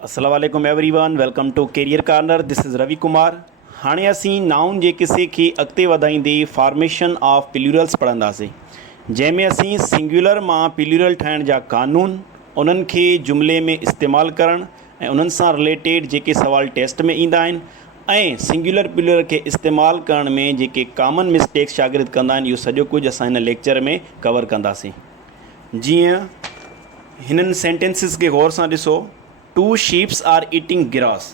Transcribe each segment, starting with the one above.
अस्सलाम वालेकुम everyone, welcome to career corner. This is Ravi Kumar. हाणे असीं नाउन जे किसे खे अॻिते वधाईंदे फॉर्मेशन ऑफ प्लूरल्स पढ़ंदासीं, जंहिंमें असीं सिंगुलर मां प्लूरल ठाहिण जा क़ानून, उन्हनि खे जुमिले में इस्तेमालु करणु ऐं उन्हनि सां रिलेटेड जेके सवाल टेस्ट में ईंदा आहिनि ऐं सिंगुलर प्लूरल खे इस्तेमालु करण में जेके कॉमन मिस्टेक्स शागिर्द कंदा आहिनि, इहो सॼो कुझु असां हिन लेक्चर में कवर कंदासीं। जीअं हिननि सेंटेंसिस खे गौर सां ॾिसो। Two sheeps are eating grass.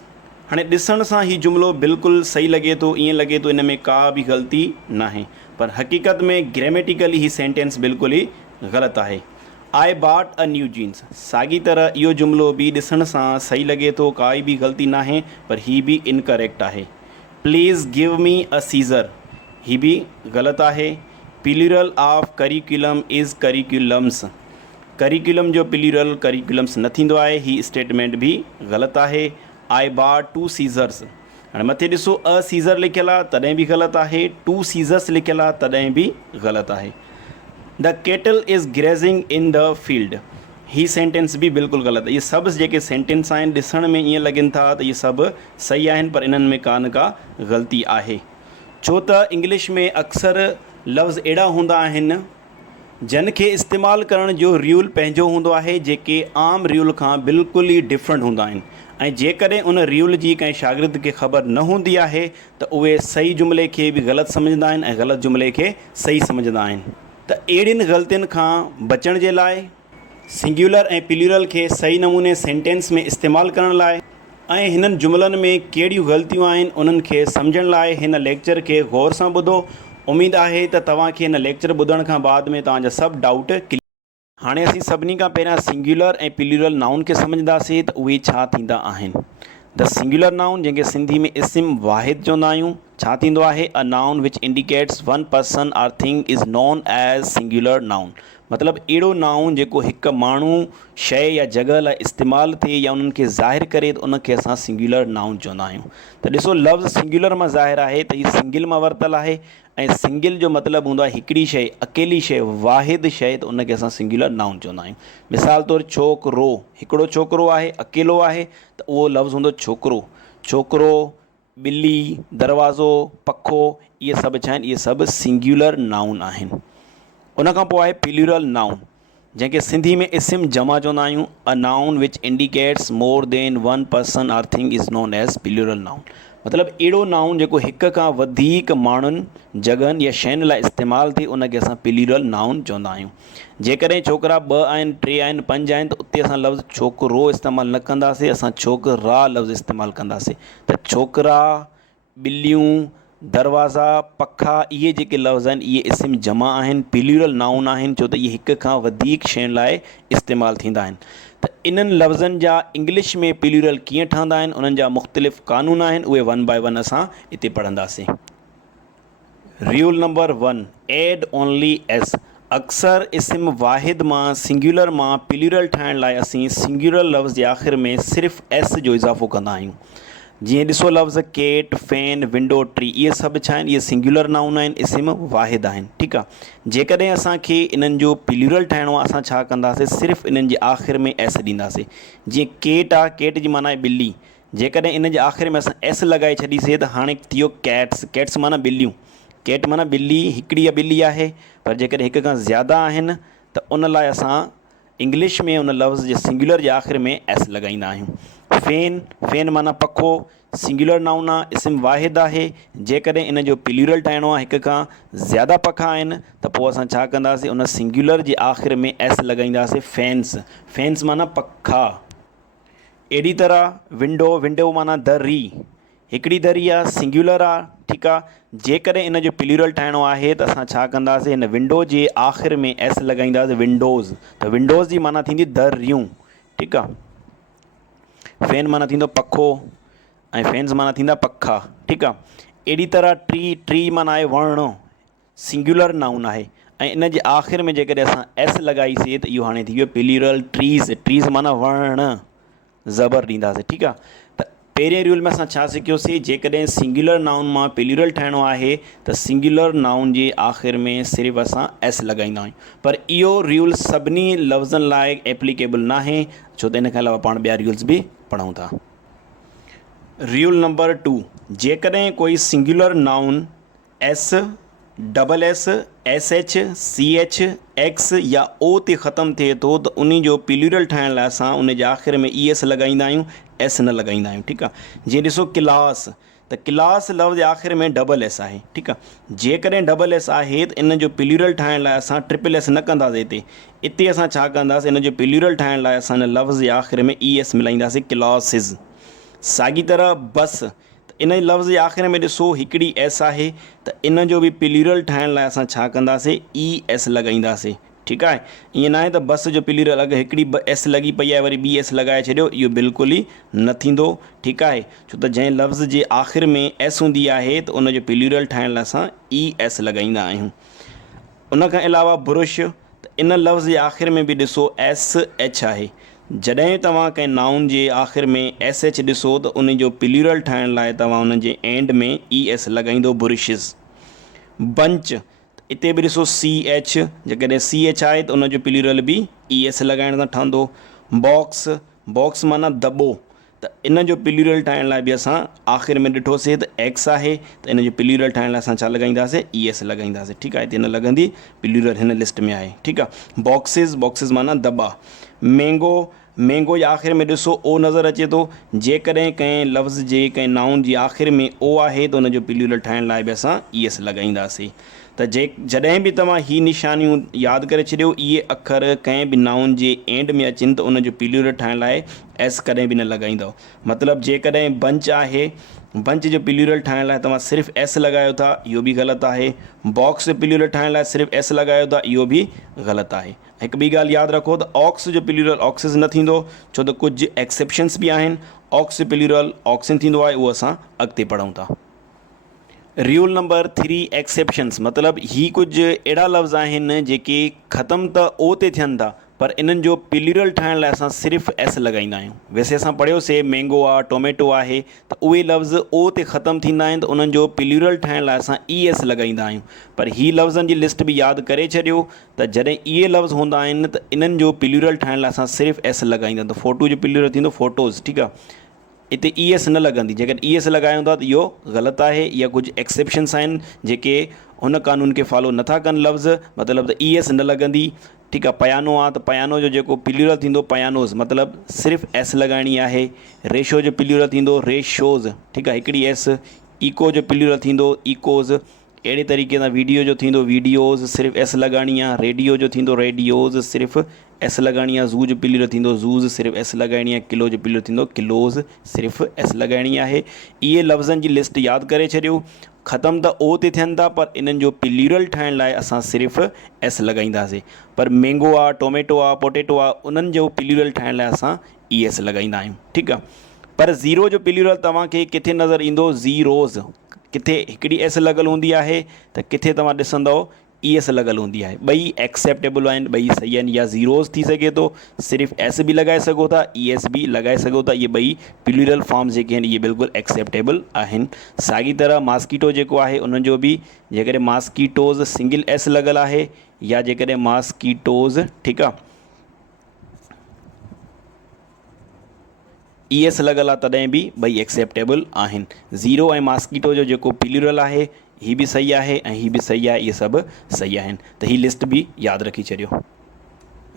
हाणे ॾिसण सां ही जुमिलो बिल्कुलु सही लॻे थो, ईअं लॻे थो इन में का बि ग़लती नाहे, पर हक़ीक़त में ग्रामेटिकली ही सेंटेंस बिल्कुलु ई ग़लति आहे। I bought a new jeans. साॻी तरह इहो जुमिलो बि ॾिसण सां सही लॻे थो, काई बि ग़लती नाहे, पर ही बि इनकरेक्ट आहे। Please give me a scissor. ही बि ग़लति आहे। Plural of curriculum is curriculums. Curriculum जो प्लूरल करिकुलम्स न थींदो आहे, ही स्टेटमेंट बि ग़लति आहे। I bought two scissors. हाणे मथे ॾिसो, अ सीज़र लिखियलु आहे तॾहिं बि ग़लति आहे, टू सीज़र्स लिखियलु आहे तॾहिं बि ग़लति आहे। द केटल इज़ ग्रेज़िंग इन द फील्ड। ही सेंटेंस बि बिल्कुलु ग़लति आहे। इहे सभु जेके सेंटेंस आहिनि ॾिसण में ईअं लॻनि था त इहे सभु सही आहिनि, पर इन्हनि में का ग़लती आहे। छो त इंग्लिश में अक्सर लफ़्ज़ अहिड़ा हूंदा आहिनि जिन खे इस्तेमालु करण जो रूल पंहिंजो हूंदो आहे, जेके आम रूल खां बिल्कुलु ई डिफरेंट हूंदा आहिनि। ऐं जेकॾहिं उन रूल जी कंहिं शागिर्द खे ख़बर न हूंदी आहे त उहे सही जुमिले खे बि ग़लति सम्झंदा आहिनि ऐं ग़लति जुमिले खे सही सम्झंदा आहिनि। त अहिड़ियुनि ग़लतियुनि खां बचण जे लाइ सिंगुलर ऐं प्लूरल खे सही नमूने सेंटेंस में इस्तेमालु करण लाइ ऐं हिननि जुमिलनि में कहिड़ियूं ग़लतियूं आहिनि उन्हनि खे सम्झण लाइ हिन लेक्चर खे गौर सां ॿुधो। उमेद आहे त तव्हांखे हिन लेक्चर ॿुधण खां बाद में तव्हांजा सभु डाउट क्लियर। हाणे असीं सभिनी खां पहिरियां सिंगुलर ऐं प्लूरल नाउन खे सम्झंदासीं त उहे छा थींदा आहिनि। द सिंगुलर नाउन, जंहिंखे सिंधी में इस्म वाहिद चवंदा आहियूं, छा थींदो आहे? A noun which indicates one person or thing is known as singular noun. मतिलबु अहिड़ो नाउन जेको हिकु माण्हू, शइ या जॻह लाइ इस्तेमालु थिए या उन्हनि खे ज़ाहिर करे, त उनखे असां सिंगुलर नाउन चवंदा आहियूं। त ॾिसो, लफ़्ज़ सिंगुलर मां ज़ाहिर आहे त हीअ सिंगल मां वरितलु आहे ऐं सिंगल जो मतिलबु हूंदो आहे हिकिड़ी शइ, अकेली शइ, वाहिद शइ, त उनखे असां सिंगुलर नाउन चवंदा आहियूं। मिसाल तौरु छोकिरो, हिकिड़ो छोकिरो आहे, अकेलो आहे, त उहो लफ़्ज़ हूंदो छोकिरो। छोकिरो, ॿिली, दरवाज़ो, पखो, इहे सभु छा आहिनि? इहे सभु सिंगुलर नाउन आहिनि। उनखां पोइ आहे प्लूरल नाउन, जंहिंखे सिंधी में इस्म जमा चवंदा आहियूं। A noun which indicates more than one person or thing is known as plural noun. मतिलबु अहिड़ो नाउन जेको हिक खां वधीक माण्हुनि, जॻहनि या शयुनि लाइ इस्तेमालु थिए, उनखे असां प्लूरल नाउन चवंदा आहियूं। जेकॾहिं छोकिरा 2 आहिनि, 3 आहिनि, 5 आहिनि, त उते असां लफ़्ज़ छोकिरो इस्तेमालु न कंदासीं, असां छोकिरा लफ़्ज़ इस्तेमालु कंदासीं। त छोकिरा, ॿिलियूं, दरवाज़ा, पखा, इहे जेके लफ़्ज़ आहिनि इहे इस्म जमा आहिनि, प्लूरल नाउन आहिनि, छो त इहे हिक खां वधीक शयुनि लाइ इस्तेमालु थींदा आहिनि। त इन्हनि लफ़्ज़नि जा इंग्लिश में प्लूरल कीअं ठहंदा आहिनि, उन्हनि जा मुख़्तलिफ़ क़ानून आहिनि, उहे 1 बाय 1 असां हिते पढ़ंदासीं। Rule number 1, add only S. अक्सर इस्म वाहिद मां, सिंगुलर मां प्लूरल ठाहिण लाइ असीं सिंगुलर लफ़्ज़ जे आख़िर में सिर्फ़ु एस जो इज़ाफ़ो कंदा आहियूं। जीअं ॾिसो, लफ़्ज़ केट, फैन, विंडो, ट्री, इहे सभु छा आहिनि? इहे सिंगुलर नाउन आहिनि, इस्म वाहिद आहिनि। ठीकु आहे। जेकॾहिं असांखे इन्हनि जो प्लूरल ठाहिणो आहे, असां छा कंदासीं? सिर्फ़ु इन्हनि जे आख़िर में एस ॾींदासीं। जीअं केट आहे, केट जी माना आहे ॿिली। जेकॾहिं इन जे आख़िर में असां एस लॻाए छॾीसीं त हाणे थी वियो कैट्स। कैट्स माना ॿिलियूं। केट माना ॿिली, हिकिड़ी ॿिली आहे, पर जेकॾहिं हिक खां ज़्यादा आहिनि त उन लाइ असां इंग्लिश में उन लफ़्ज़ जे सिंगुलर जे आख़िर में एस लॻाईंदा आहियूं। फैन, फैन माना पखो, सिंगुलर नाउन आहे, इस्म वाहिद आहे। जेकॾहिं इन जो प्लूरल ठाहिणो आहे, हिक खां ज़्यादा पखा आहिनि, त पोइ असां छा कंदासीं? उन सिंगुलर जे आख़िर में एस लॻाईंदासीं। फैन्स, फैन्स माना पखा। अहिड़ी तरह विंडो, विंडो माना दरी, हिकिड़ी दरी आहे, सिंगुलर आहे। ठीकु आहे। जेकॾहिं इन जो प्लूरल ठाहिणो आहे त असां छा कंदासीं? हिन विंडो जे आख़िर में एस लॻाईंदासीं। विंडोज़, त विंडोज़ जी माना थींदी दरियूं। ठीकु आहे। फैन माना थींदो पखो ऐं फैन्स माना थींदा पखा। ठीकु आहे। अहिड़ी तरह ट्री, ट्री माना आहे वणु, सिंगुलर नाउन आहे, ऐं इन जे आख़िर में जेकॾहिं असां एस लॻाईसीं त इहो हाणे थी वियो प्लूरल ट्रीज़। ट्रीज़ माना वण, ज़बर ॾींदासीं। ठीकु आहे। त पहिरें रूल में असां छा सिखियोसीं, जेकॾहिं सिंगुलर नाउन मां प्लूरल ठाहिणो आहे त सिंगुलर नाउन जे आख़िर में सिर्फ़ु असां एस लॻाईंदा आहियूं। पर इहो रूल सभिनी लफ़्ज़नि लाइ एप्लीकेबल न आहे, छो त इन खां अलावा पाण ॿिया रूल्स बि पढ़ूं था। रूल नंबर 2, जेकॾहिं कोई singular noun S, double S, S H, C H, X या ओ ते ख़त्म थिए थो त उन जो प्लूरल ठाहिण लाइ असां उन जे आख़िर में ई एस लॻाईंदा आहियूं, एस न लॻाईंदा आहियूं। ठीकु आहे। जीअं ॾिसो क्लास, त क्लास लफ़्ज़ जे आख़िर में डबल एस आहे। ठीकु आहे। जेकॾहिं डबल एस आहे त इन जो प्लूरल ठाहिण लाइ असां ट्रिपल एस न कंदासीं। हिते असां छा कंदासीं, इन जो प्लूरल ठाहिण लाइ असां इन लफ़्ज़ जे आख़िर में ई एस मिलाईंदासीं, क्लासिस। साॻी तरह बस, इन लफ़्ज़ जे आख़िर में ॾिसो हिकिड़ी एस आहे, त इन जो बि प्लूरल ठाहिण लाइ असां छा कंदासीं, ई एस लॻाईंदासीं। ठीकु आहे। ईअं न आहे त बस जो प्लूरल अगरि हिकिड़ी एस लॻी पई आहे वरी ॿी एस लॻाए छॾियो, इहो बिल्कुलु ई न थींदो। ठीकु आहे। छो त जंहिं लफ़्ज़ जे आख़िर में एस हूंदी आहे त उन जो प्लूरल ठाहिण लाइ असां ई एस लॻाईंदा आहियूं। उन खां अलावा बुरुश, त इन लफ़्ज़ जे आख़िर में बि ॾिसो एस एच आहे। जॾहिं तव्हां कंहिं नाउन जे आख़िर में एस एच ॾिसो त उन जो प्लूरल ठाहिण लाइ तव्हां उन जे एंड में ई एस लॻाईंदो, बुरुशिस। बंच, हिते बि ॾिसो सी एच, जेकॾहिं सी एच आहे त उन जो प्लूरल बि ई एस लॻाइण सां ठहंदो। बॉक्स, बॉक्स माना दॿो, त इन जो प्लूरल ठाहिण लाइ बि असां आख़िर में ॾिठोसीं त एक्स आहे, त इन जो प्लूरल ठाहिण लाइ असां छा लॻाईंदासीं, ई एस लॻाईंदासीं। ठीकु आहे। हिते न लॻंदी, प्लूरल हिन लिस्ट में आहे। ठीकु आहे। बॉक्सिस, बॉक्सिस माना दॿा। मैंगो, मैंगो जे आख़िर में ॾिसो ओ नज़र अचे थो। जेकॾहिं कंहिं लफ़्ज़ जे कंहिं नाउन जे आख़िर में ओ आहे त उन जो प्लूरल ठाहिण लाइ बि असां ई एस लॻाईंदासीं। त जॾहिं बि तव्हां ही निशानियूं यादि करे छॾियो, इहे अखर कंहिं बि नाउन जे एंड में अचनि त उन जो प्लूरल ठाहिण लाइ एस कॾहिं बि न लॻाईंदव। मतिलबु जेकॾहिं बंच आहे, बंच जो प्लूरल ठाहिण लाइ तव्हां सिर्फ़ु एस लॻायो था, इहो बि ग़लति आहे। बॉक्स जो प्लूरल ठाहिण लाइ सिर्फ़ु एस लॻायो था, इहो बि ग़लति आहे। हिकु ॿी ॻाल्हि यादि रखो त ऑक्स जो प्लूरल ऑक्सिस न थींदो, छो त कुझु एक्सेप्शन्स बि आहिनि। ऑक्स जो प्लूरल ऑक्सिन थींदो आहे, उहो असां अॻिते पढ़ूं था। रूल नंबर 3, एक्सेप्शन्स, मतिलबु ही कुझु अहिड़ा लफ़्ज़ आहिनि जेके ख़तमु त ओ ते थियनि था, पर इन्हनि जो प्लूरल ठाहिण लाइ असां सिर्फ़ु एस लॻाईंदा आहियूं। वैसे असां पढ़ियोसीं मैंगो आहे, टोमेटो आहे, त उहे लफ़्ज़ ओ ते ख़तमु थींदा आहिनि, त उन्हनि जो प्लूरल ठाहिण लाइ असां ई एस लॻाईंदा आहियूं। पर ही लफ़्ज़नि जी लिस्ट बि यादि करे छॾियो त जॾहिं इहे लफ़्ज़ हूंदा आहिनि त इन्हनि जो प्लूरल ठाहिण लाइ असां सिर्फ़ु एस लॻाईंदा आहियूं। त फ़ोटो जो प्लूरल थींदो फ़ोटोज़। ठीकु आहे। हिते ई एस न लॻंदी। जेकॾहिं ई एस लॻायूं था त इहो ग़लति आहे। या कुझु एक्सेप्शन्स आहिनि जेके हुन कानून खे फॉलो नथा कनि लफ़्ज़, मतिलबु त ई एस न लॻंदी। ठीकु आहे। पयानो आहे त पयानो जो जेको प्लूरल थींदो पयानोज़, मतिलबु सिर्फ़ु एस लॻाइणी आहे। रेशो जो प्लूरल थींदो रेशोज़। ठीकु आहे, हिकिड़ी एस। इको जो प्लूरल थींदो इकोज़। अहिड़े तरीक़े सां वीडियो जो थींदो वीडियोज़, सिर्फ़ु एस लॻाइणी आहे। रेडियो जो थींदो रेडियोज़, सिर्फ़ु एस लॻाइणी आहे। ज़ू जो प्लूरल थींदो ज़ूज़, सिर्फ़ु एस लॻाइणी आहे। किलो जो प्लूरल थींदो किलोज़, सिर्फ़ु एस लॻाइणी आहे। इहे लफ़्ज़नि जी लिस्ट यादि करे छॾियो। ख़तमु त ओ ते थियनि था, पर इन्हनि जो प्लूरल ठाहिण लाइ असां सिर्फ़ु एस लॻाईंदासीं। पर मैंगो आहे, टोमेटो आहे, पोटेटो आहे, उन्हनि जो प्लूरल ठाहिण लाइ असां ई एस लॻाईंदा आहियूं। ठीकु आहे। पर ज़ीरो जो प्लूरल तव्हांखे किथे नज़र ईंदो, ज़ीरोज़। किथे हिकिड़ी एस लॻल हूंदी आहे त किथे तव्हां ॾिसंदव ई एस लॻल हूंदी आहे। ॿई एक्सेप्टेबल आहिनि, ॿई सही आहिनि। या ज़ीरोज़ थी सघे थो, सिर्फ़ु एस बि लॻाए सघो था, ई एस बि लॻाए सघो था। इहे ॿई प्लूरल फॉर्म्स जेके आहिनि इहे बिल्कुलु एक्सेप्टेबल आहिनि। साॻी तरह मास्कीटो जेको आहे उनजो बि जेकॾहिं मास्कीटोज़ सिंगल एस लॻल आहे, या जेकॾहिं मास्कीटोज़, ठीकु आहे, ई एस लॻल आहे तॾहिं बि ॿई एक्सेप्टेबल आहिनि। ज़ीरो ऐं मास्कीटो जो जेको प्लूरल आहे ही बि सही आहे ऐं ही बि सही आहे। इहे सभु सही आहिनि। त ही लिस्ट बि यादि रखी छॾियो।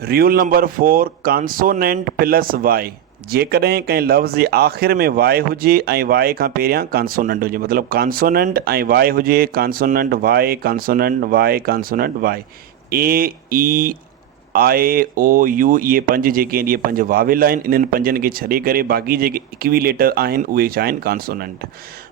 Rule number 4, consonant plus Y. जेकॾहिं कंहिं लफ़्ज़ जे आख़िर में वाई हुजे ऐं वाई खां पहिरियां कॉन्सोनेंट हुजे, मतिलबु कॉन्सोनेंट ऐं वाई हुजे, consonant Y, consonant Y, consonant Y. A, E, I, O, U, इहे 5 जेके आहिनि, इहे 5 वावेल आहिनि। इन्हनि 5 खे छॾे करे बाक़ी जेके इक्विलेटर आहिनि उहे छा आहिनि, कॉन्सोनेंट।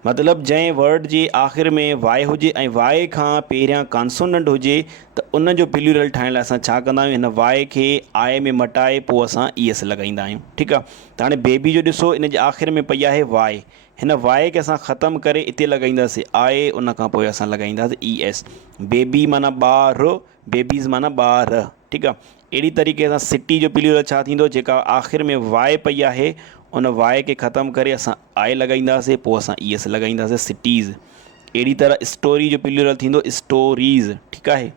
मतिलबु जंहिं वर्ड जे आख़िर में वाई हुजे ऐं वाई खां पहिरियां कॉन्सोनेंट हुजे त उन जो प्लूरल ठाहिण लाइ असां छा कंदा आहियूं, हिन वाई खे आई में मटाए पोइ असां ई एस लॻाईंदा आहियूं। ठीकु आहे। त हाणे बेबी जो ॾिसो, इन जे आख़िर में पई आहे वाई। हिन वाई खे असां ख़तमु करे हिते लॻाईंदासीं आई, उन खां पोइ असां लॻाईंदासीं ई एस। बेबी माना ॿार, बेबीज़ माना ॿार। ठीकु आहे। अहिड़ी तरीक़े सां सिटी जो प्लूरल छा थींदो, जेका आख़िर में वाई पई आहे उन वाए खे ख़तमु करे असां आई लॻाईंदासीं, पोइ असां ई एस लॻाईंदासीं सिटीज़। अहिड़ी तरह स्टोरी जो प्लूरल थींदो स्टोरीज़, ठीकु आहे।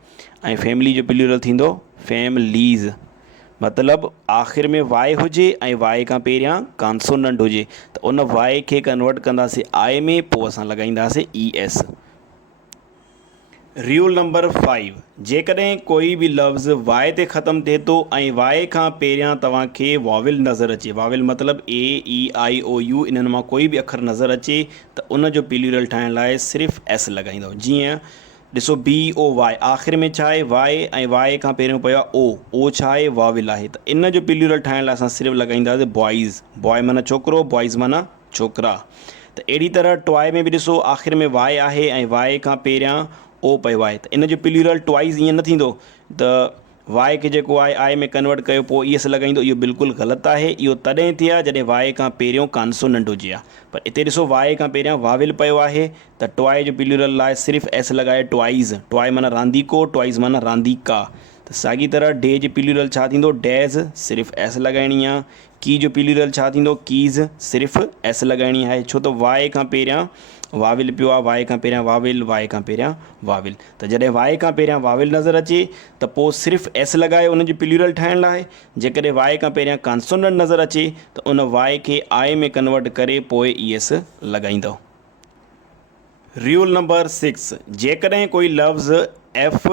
ऐं फैमिली जो प्लूरल थींदो फैमिलीज़। मतिलबु आख़िर में वाए हुजे ऐं वाए खां पहिरियां कॉन्सोनेंट हुजे त उन वाए खे कन्वर्ट कंदासीं आई में, पोइ असां लॻाईंदासीं ई एस। रूल नंबर 5, जेकॾहिं कोई बि लफ़्ज़ वाए ते ख़तमु थिए थो ऐं वाए खां पहिरियां तव्हांखे वॉविल नज़र अचे, वॉविल मतिलबु ए ई आई ओ यू, इन्हनि मां कोई बि अखर नज़र अचे त उन जो प्लूरल ठाहिण लाइ सिर्फ़ु एस लॻाईंदव। जीअं ॾिसो बी ओ वाए, आख़िर में छा आहे वाए, ऐं वाए खां पहिरियों पियो आहे ओ छा आहे वॉविल आहे, त इन जो प्लूरल ठाहिण लाइ असां सिर्फ़ु लॻाईंदासीं बॉइज़। बॉय माना छोकिरो, बॉइज़ माना छोकिरा। त अहिड़ी तरह टॉय में बि ॾिसो आख़िर में वाए आहे ऐं वाए खां पहिरियां ओ पियो आहे, त इन जो प्लूरल ट्वाइस ईअं न थींदो त वाए खे जेको आहे आई में कन्वर्ट कयो पोइ ई एस लॻाईंदो। इहो बिल्कुलु ग़लति आहे। इहो तॾहिं थिए आहे जॾहिं वाए खां पहिरियों कॉन्सोनेंट हुजे हा, पर हिते ॾिसो वाए खां पहिरियां वाविल पियो आहे त टॉय जो प्लूरल लाइ सिर्फ़ु एस लॻाए ट्वाइस। टॉय माना रांदीको, ट्वाइस माना रांदीका। त साॻी तरह डे जो प्लूरल छा थींदो डेज़, सिर्फ़ु एस लॻाइणी आहे। की जो प्लूरल छा थींदो कीज़, सिर्फ़ु एस लॻाइणी आहे, छो त वाए खां पहिरियां वाविल पियो आहे, वाए खां पहिरियां वाविल, वाए खां पहिरियां वाविल। त जॾहिं वाए खां पहिरियां वाविल नज़र अचे त पोइ सिर्फ़ु एस लॻायो उन जी प्लूरल ठाहिण लाइ। जेकॾहिं वाए खां पहिरियां कॉन्सोनेंट नज़र अचे त उन वाए खे आई में कन्वर्ट करे पोइ ई एस लॻाईंदव। रूल नंबर 6, जेकॾहिं कोई लफ़्ज़ एफ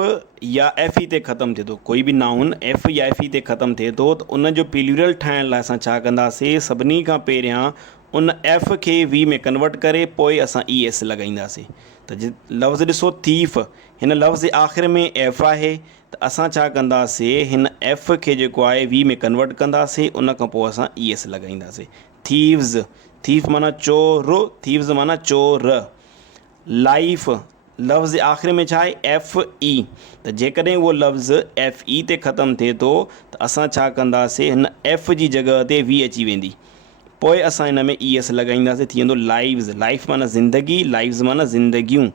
या एफ ई ते ख़तमु थिए थो, कोई बि नाउन एफ या एफ ई ते ख़तमु थिए थो त उन जो प्लूरल ठाहिण लाइ असां छा कंदासीं, सभिनी खां पहिरियां उन एफ खे वी में कन्वर्ट करे पोइ असां ई एस लॻाईंदासीं। त लफ़्ज़ ॾिसो थीफ, हिन लफ़्ज़ जे आख़िर में एफ आहे त असां छा कंदासीं, हिन एफ खे जेको आहे वी में कन्वर्ट कंदासीं, उन खां पोइ असां ई एस लॻाईंदासीं। थीव्स, थीफ माना चोर, थीव्स माना चोर। लाइफ, लफ़्ज़ जे आख़िर में छा आहे एफ ई, त जेकॾहिं उहो लफ़्ज़ एफ ई ते ख़तमु थिए थो त असां छा कंदासीं, हिन एफ जी जॻह ते वी अची वेंदी, पोइ असां हिन में ई एस लॻाईंदासीं, थी वेंदो लाइव्स। लाइफ माना ज़िंदगी, लाइव्स माना ज़िंदगियूं।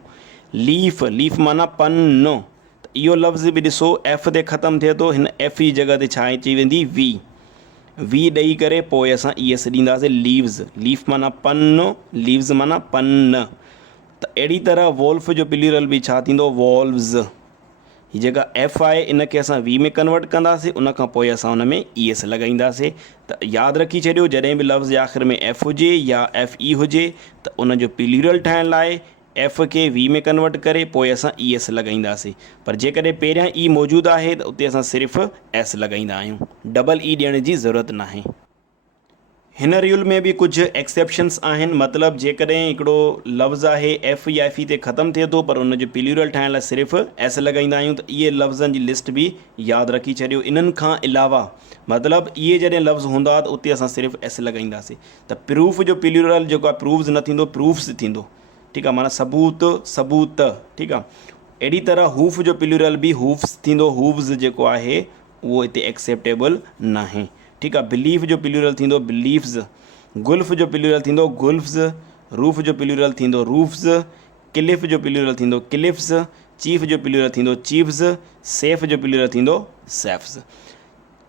लीफ, लीफ माना पनो, त इहो लफ़्ज़ बि ॾिसो एफ ते ख़तमु थिए थो, हिन एफ जी जॻह ते छा अची वेंदी वी, वी ॾेई करे पोइ असां ई एस ॾींदासीं लीव्स। लीफ माना पनो, लीव्स माना पन। त अहिड़ी तरह वोल्फ जो प्लूरल बि छा थींदो वॉल्व्स। हीअ जेका एफ आहे इन खे असां वी में कन्वर्ट कंदासीं, उन खां पोइ असां उन में ई एस लॻाईंदासीं। त यादि रखी छॾियो जॾहिं बि लफ़्ज़ जे आख़िर में एफ हुजे या एफ ई हुजे त उन जो प्लूरल ठाहिण लाइ एफ खे वी में कन्वर्ट करे पोइ असां ई एस लॻाईंदासीं। पर जेकॾहिं पहिरियां ई मौजूदु आहे त उते असां सिर्फ़ु एस लॻाईंदा आहियूं, डबल ई ॾियण जी ज़रूरत नाहे। हिन रूल में बि कुझु एक्सेप्शन्स आहिनि। मतिलबु जेकॾहिं हिकिड़ो लफ़्ज़ आहे एफ या एफ ई ते ख़तमु थिए थो पर उन जो प्लूरल ठाहिण लाइ सिर्फ़ु एस लॻाईंदा आहियूं, त इहे लफ़्ज़नि जी लिस्ट बि यादि रखी छॾियो। इन्हनि खां अलावा मतिलबु इहे जॾहिं लफ़्ज़ हूंदा त उते असां सिर्फ़ु एस लॻाईंदासीं। त प्रूफ जो प्लूरल जेको आहे प्रूव्स न थींदो, प्रूफ्स थींदो, ठीकु आहे, माना सबूत, सबूत, ठीकु आहे। अहिड़ी तरह हूफ जो प्लूरल बि हूफ्स थींदो, हूव्स जेको आहे उहो हिते एक्सेप्टेबल नाहे, ठीकु आहे। बिलीफ जो प्लूरल थींदो बिलीफ्स, गुल्फ जो प्लूरल थींदो गुल्फ्स, रूफ जो प्लूरल थींदो रूफ्स, क्लिफ जो प्लूरल थींदो क्लिफ्स, चीफ जो प्लूरल थींदो चीफ्स, सेफ जो प्लूरल थींदो सेफ्स।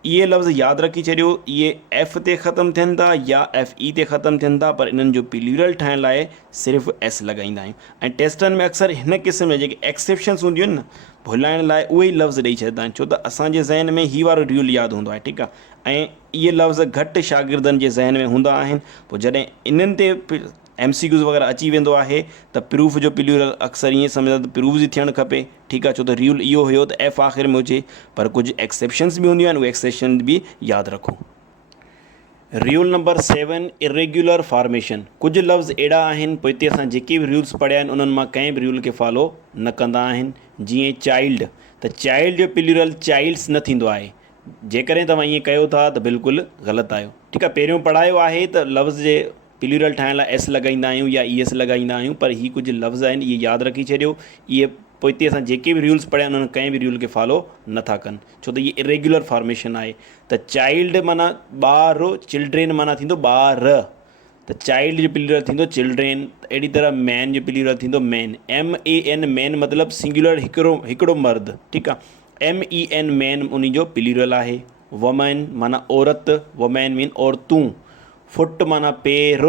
इहे लफ़्ज़ यादि रखी छॾियो, इहे एफ ते ख़तमु थियनि था या एफ ई ते ख़तमु थियनि था, पर इन्हनि जो प्लूरल ठाहिण लाइ सिर्फ़ु एस लॻाईंदा आहियूं। ऐं टेस्टनि में अक्सर हिन क़िस्म जा जेके एक्सेप्शन्स हूंदियूं आहिनि न, भुलाइण लाइ उहे ई लफ़्ज़ ॾेई छॾींदा आहिनि, छो त असांजे ज़हन में हीअ वारो रूल यादि हूंदो आहे, ठीकु आहे। ऐं इहे लफ़्ज़ घटि शागिर्दनि जे ज़हन में हूंदा आहिनि, पोइ जॾहिं इन्हनि ते MCQs वग़ैरह अची वेंदो आहे त प्रूफ जो प्लूरल अक्सर ईअं सम्झंदा त प्रूव्स ई थियणु खपे, ठीकु आहे, छो त रूल इहो हुयो त एफ आख़िर में हुजे, पर कुझु एक्सेप्शन्स बि हूंदियूं आहिनि, उहे एक्सेप्शन बि यादि रखो। Rule number 7, irregular formation. कुझु लफ़्ज़ अहिड़ा आहिनि पोइ हिते असां जेके बि रूल्स पढ़िया आहिनि उन्हनि मां कंहिं बि रूल खे फॉलो न कंदा आहिनि। जीअं चाइल्ड, त चाइल्ड जो प्लूरल चाइल्ड्स न थींदो आहे। जेकॾहिं तव्हां ईअं कयो था त बिल्कुलु ग़लति आहियो, ठीकु आहे। पहिरियों पढ़ायो आहे त लफ़्ज़ जे प्लूरल ठाहिण लाइ एस लॻाईंदा आहियूं या ई एस लॻाईंदा आहियूं, पर हीअ कुझु लफ़्ज़ आहिनि, इहे यादि रखी छॾियो। इहे पोइ हिते असां जेके बि रूल्स पढ़िया आहिनि उन्हनि कंहिं बि रूल खे फॉलो नथा कनि, छो त इहे इरेग्युलर फॉर्मेशन आहे। त चाइल्ड माना ॿार, चिल्ड्रेन माना थींदो ॿार, त चाइल्ड जो प्लूरल थींदो चिल्ड्रेन। अहिड़ी तरह मैन जो प्लूरल थींदो मैन, MAN, मैन मतिलबु सिंगुलर, हिकिड़ो मर्द, ठीकु आहे। MEN मैन उन जो प्लूरल आहे। वुमेन माना औरत, वुमेन मीन औरतूं। फुट माना पेर,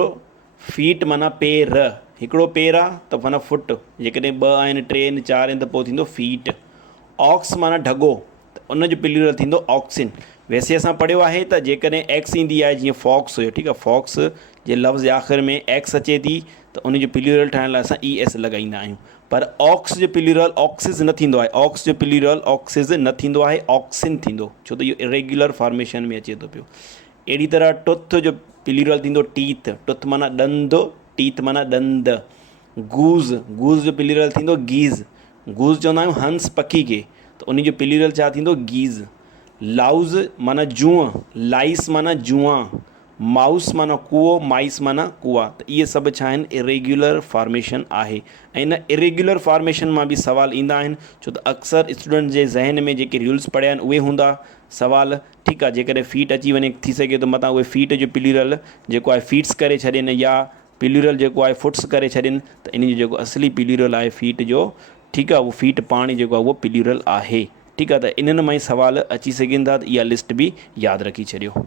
फीट माना पेर, हिकिड़ो पेर आहे त माना फुट, जेकॾहिं ॿ आहिनि, टे आहिनि, चारि आहिनि त पोइ थींदो फीट। ऑक्स माना ढगो, त उनजो प्लूरल थींदो ऑक्सिन। वैसे असां पढ़ियो आहे त जेकॾहिं एक्स ईंदी आहे, जीअं फॉक्स हुयो, ठीकु आहे, फॉक्स जे लफ़्ज़ जे आख़िर में एक्स अचे थी त उनजो प्लूरल ठाहिण लाइ असां ES लॻाईंदा आहियूं। पर ऑक्स जो प्लूरल ऑक्सिस न थींदो आहे, ऑक्स जो प्लूरल ऑक्सिस न थींदो आहे, ऑक्सिन थींदो, छो त इहो इरेग्युलर फॉर्मेशन में अचे थो पियो। अहिड़ी तरह टुथ जो प्लूरल थींदो टीथ, टुथ माना ॾंदु, टीथ माना ॾंद। गूज़, गूज़ जो प्लूरल थींदो गीज़, गूज़ चवंदा आहियूं हंस पखी खे, त उनजो प्लूरल छा थींदो गीज़। लाउज़ माना जूअं, लाइस माना जुआ, माउस माना कुओ, माइस माना कुआ। त इहे सभु छा आहिनि, इरेग्युलर फॉर्मेशन आहे। ऐं इन इरेग्युलर फॉर्मेशन मां बि सवाल ईंदा आहिनि, छो त अक्सर स्टूडेंट जे ज़हन में जेके रूल्स पढ़िया आहिनि उहे हूंदा सवाल, ठीकु आहे। जेकॾहिं फीट अची वञे, थी सघे थो मथां उहे फीट जो प्लूरल जेको आहे फीट्स करे छॾनि, या प्लूरल जेको आहे फुट्स करे छॾनि, त इन जो जेको असली प्लूरल आहे फीट जो, ठीकु आहे, उहो फीट पाण जेको आहे उहो प्लूरल आहे, ठीकु आहे। त इन्हनि मां ई सवाल अची सघनि था, त इहा लिस्ट बि यादि रखी छॾियो।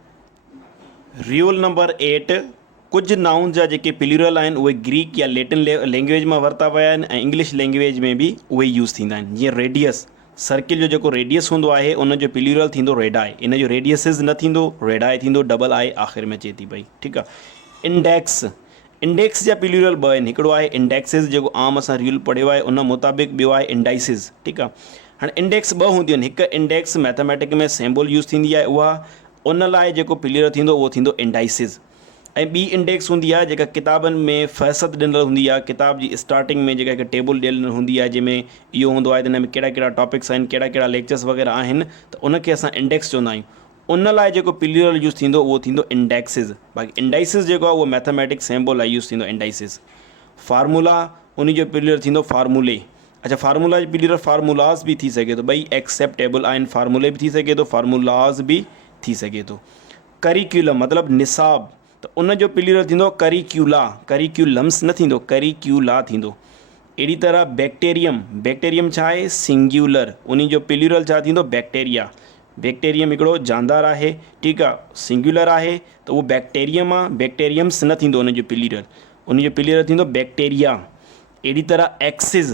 रूल नंबर 8, कुझु नाउन जा जेके प्लूरल आहिनि उहे ग्रीक या लैटिन लैंग्वेज मां वरिता विया आहिनि ऐं इंग्लिश लैंग्वेज में बि उहे यूज़ थींदा आहिनि। जीअं रेडियस, सर्किल जो जेको रेडियस हूंदो आहे उनजो प्लूरल थींदो रेडाए, इन जो रेडियसिस न थींदो, रेडाए थींदो, डबल आई आख़िर में अचे थी पई, ठीकु आहे। इंडेक्स, इंडेक्स जा प्लूरल ॿ आहिनि, हिकिड़ो आहे इंडेक्सिस जेको आम असां रूल पढ़ियो आहे उन मुताबिक़, ॿियो आहे इंडाइसिस, ठीकु आहे। हाणे इंडेक्स ॿ हूंदियूं आहिनि, हिकु इंडेक्स मैथमेटिक में सिंबल यूज़ थींदी आहे, उहा उन लाइ जेको प्लूरल थींदो उहो थींदो इंडाइसिस। ऐं ॿी इंडेक्स हूंदी आहे जेका किताबनि में फ़हरिस्त ॾिनल हूंदी आहे, किताब जी स्टार्टिंग में जेका हिकु टेबल ॾिनल हूंदी आहे, जंहिंमें इहो हूंदो आहे त हिन में कहिड़ा कहिड़ा टॉपिक्स आहिनि, कहिड़ा कहिड़ा लेक्चर्स वग़ैरह आहिनि, त उनखे असां इंडेक्स चवंदा आहियूं। उन लाइ जेको प्लूरल यूज़ थींदो उहो थींदो इंडेक्सिस। बाक़ी इंडाइसिस जेको आहे उहो मैथमेटिक्स सिंबल लाइ यूज़ थींदो इंडाइसिस। फार्मूला, उनजो प्लूरल थींदो फार्मूले। अच्छा, फार्मूला जो प्लूरल फार्मूलाज़ बि थी सघे थो, ॿई एक्सेप्टेबल आहिनि, फार्मूले बि थी सघे थो, फार्मूलाज़ बि थी सघे थो। करिक्यूलम मतिलबु निसाब, त उनजो प्लूरल थींदो करिक्यूला, करिक्यूलम्स न थींदो, करिक्यूला थींदो। अहिड़ी तरह बैक्टेरियम, बैक्टेरियम छा आहे, सिंग्युलर, उनजो प्लूरल छा थींदो बैक्टेरिया। बैक्टेरियम हिकिड़ो जानदार आहे, ठीकु आहे, सिंग्युलर आहे, त उहो बैक्टेरियम आहे, बैक्टेरियम्स न थींदो उनजो प्लूरल थींदो बैक्टेरिया। अहिड़ी तरह एक्सिस,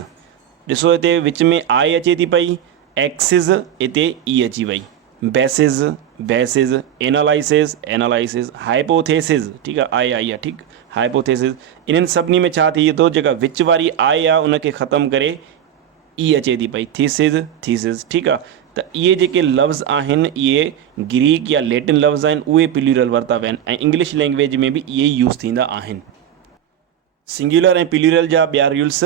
ॾिसो हिते विच में आई अचे थी पई, एक्सिस हिते ई अची वई। Basis, basis, analysis, analysis, hypothesis, ठीकु आहे, आई आहे, ठीकु, हाइपोथेसिस। इन्हनि सभिनी में छा थिए थो, जेका विच वारी आई आहे उनखे ख़तमु करे ई अचे थी पई, थीसिस, थीसिस, ठीकु आहे। त इहे जेके लफ़्ज़ आहिनि इहे ग्रीक या लैटिन लफ़्ज़ आहिनि, उहे प्लूरल वरिता विया आहिनि ऐं इंग्लिश लैंग्वेज में बि इहे यूज़ थींदा आहिनि। सिंग्युलर ऐं प्लूरल जा ॿिया रूल्स